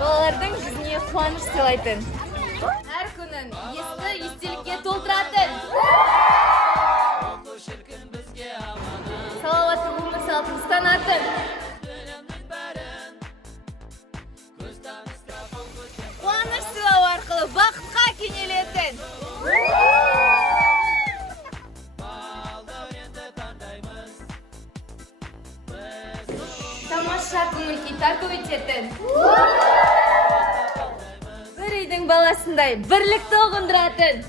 Балалардың жүзіне қуаныш сыйлайтын. Әр күнін есті естелікке толтыратын. Салауатты өмір салтын ұстанатын. Қуаныш сыйлау арқылы бақытқа кенелетін. Тамаша көңіл-күй тарту ететін. Бір үйдің баласындай бірлікті ұғындыратын.